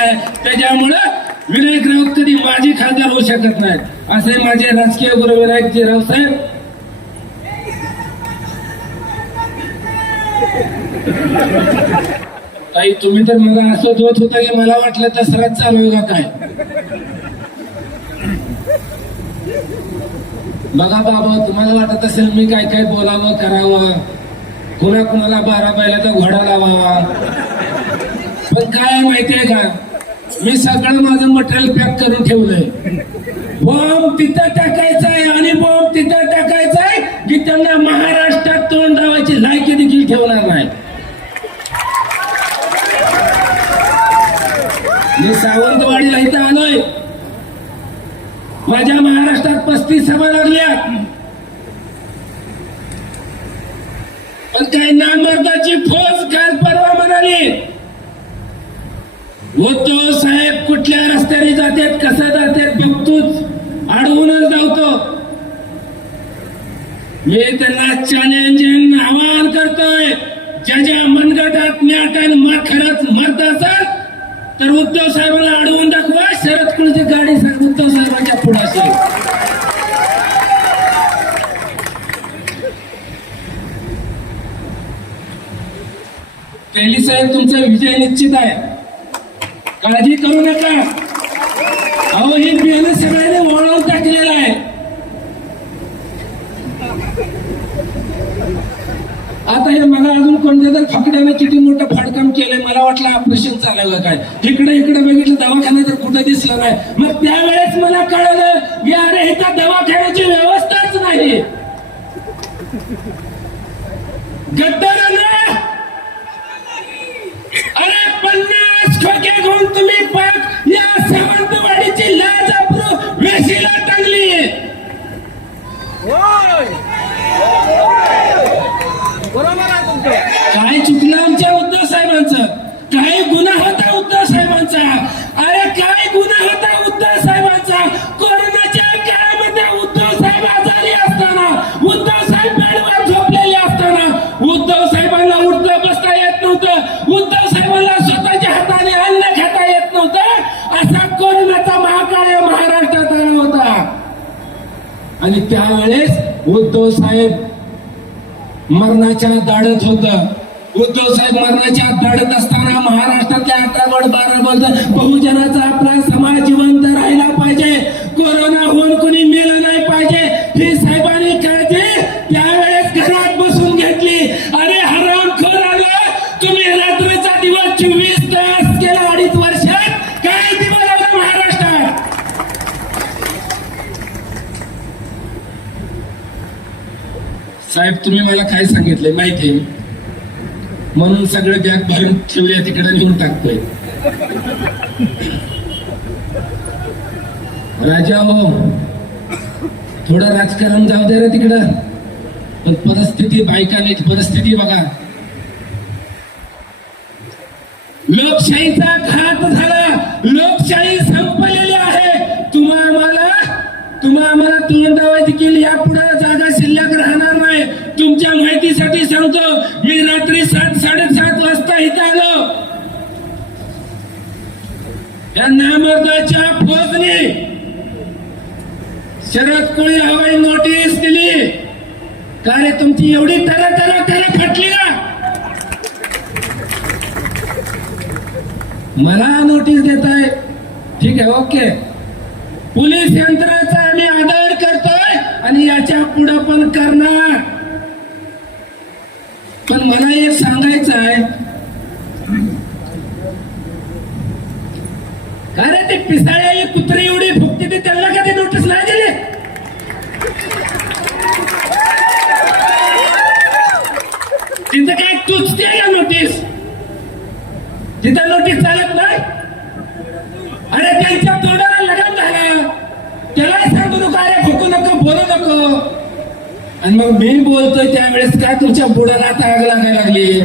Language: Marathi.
आहे त्याच्यामुळं विनायक राऊत कधी माझे खासदार होऊ शकत नाहीत असे माझे राजकीय गुरु विनायकजी राऊत साहेब. ताई तुम्ही तर मला असं होत होता की मला वाटलं दसराच चालू आहे का काय. बघा बाबा तुम्हाला वाटत असेल मी काय काय बोलावं करावं. कुणा कुणाला बारा बैलाचा घोडा लावावा. पण काय आहे माहितीये का? मी सगळं माझं मटेरियल पॅक करून ठेवलंय. बॉम्ब तिथं टाकायचा आहे आणि बॉम्ब तिथं टाकायचा आहे की त्यांना महाराष्ट्रात तोंड लावायची लायकी देखील ठेवणार नाही. मी सावंतवाडीला इथं आलोय. माझ्या महाराष्ट्रात पस्तीस सभा लागल्या पण काही नामर्दाची फौज काल परवा म्हणाली तो साहेब कुठल्या रस्त्याने जातात कसा जातात बघतोच. अडवूनच धावतो. मी त्यांना चॅलेंजिंग आवाहन करतोय. ज्याच्या मनगटात न्याटन मग खरंच मरत असत तर उद्धव साहेबांना अडवून दाखवा. शरद कुळची गाडी सर- उद्धव साहेबांच्या पुढे असेल तेली साहेब तुमचा विजय निश्चित आहे. काळजी करू नका. अहो ही बियाणं सगळ्यांनी वळवून टाकलेलं आहे. आता हे मला अजून कोणत्या तर फकड्यानं किती मोठं फाडकाम केलंय मला वाटलं ऑपरेशन चालावं काय. इकडे इकडे बघितलं दवाखाना तर कुठं दिसलं नाही. मग त्यावेळेस मला कळलं की अरे इथं दवाखान्याची व्यवस्थाच नाही. गद्दार काय चुकलं आमच्या उद्धव साहेबांचं काय गुन्हा होता उद्धव साहेबांचा. अरे काय गुन्हा होता उद्धव साहेबांचा? कोरोनाच्या काळामध्ये उद्धव साहेब आजारी असताना उद्धव साहेब बेडवर झोपलेले असताना उद्धव साहेबांना उठता बसता येत नव्हतं उद्धव साहेबांना स्वतःच्या हाताने अन्न खाता येत नव्हतं. असा कोरोनाचा महाकाळ महाराष्ट्रात आला होता. आणि त्यावेळेस उद्धव साहेब मरणाच्या दाडत होत. उद्धव साहेब मरणाच्या दाडत असताना महाराष्ट्रातल्या अठरा बड बारा बड बहुजनाचा आपला समाज जिवंत राहिला पाहिजे. कोरोना होऊन कोणी मेलं नाही पाहिजे. ही साहेबांनी काळजी त्यावेळेस घरात बसून घेतली. अरे हराम खोर आलं. तुम्ही रात्रीचा दिवस चोवीस तास केला अडीच वर्षात. काय दिवस आला महाराष्ट्रात? साहेब तुम्ही मला काय सांगितले माहिती आहे. म्हणून सगळं बॅग भरून ठेवले तिकडे नेऊन टाकतोय. राजा हो थोडं राजकारण जाऊ दे रे तिकडं. पण परिस्थिती बायकांनी परिस्थिती बघा. लोकशाहीचा घात झाला. लोकशाही संपलेली आहे. तुम्हा आम्हाला तुम्हा आम्हाला तोंड दावायची केली यापुढे जागा शिल्लक राहणार नाही. तुमच्या माहितीसाठी सांगतो मी रात्री सात साडेसात वाजता इथं आलो या नामर्दाच्या फौजने शरद कोळी हवाई नोटीस दिली. का रे तुमची एवढी तरा तरा तरा फटली ना? मला नोटीस देत आहे ठीक आहे ओके. पोलीस यंत्राचा आम्ही आदर करतोय आणि याच्यापुढे पण करणार. पण मला एक सांगायचं आहे. काय रे ते पिसाळ्याली कुत्री एवढी फुकते ते त्यांना कधी नोटीस नाही दिली? तिथं काय टुचते का नोटीस तिथं नोटीस चालत नाही. अरे त्यांच्या तोंडाला लगन झाला. त्यालाही सांगू नको अरे फुकू नको बोलू नको. आणि मग मी बोलतोय त्यावेळेस काय तुमच्या बुडाला आग लागायला लागली?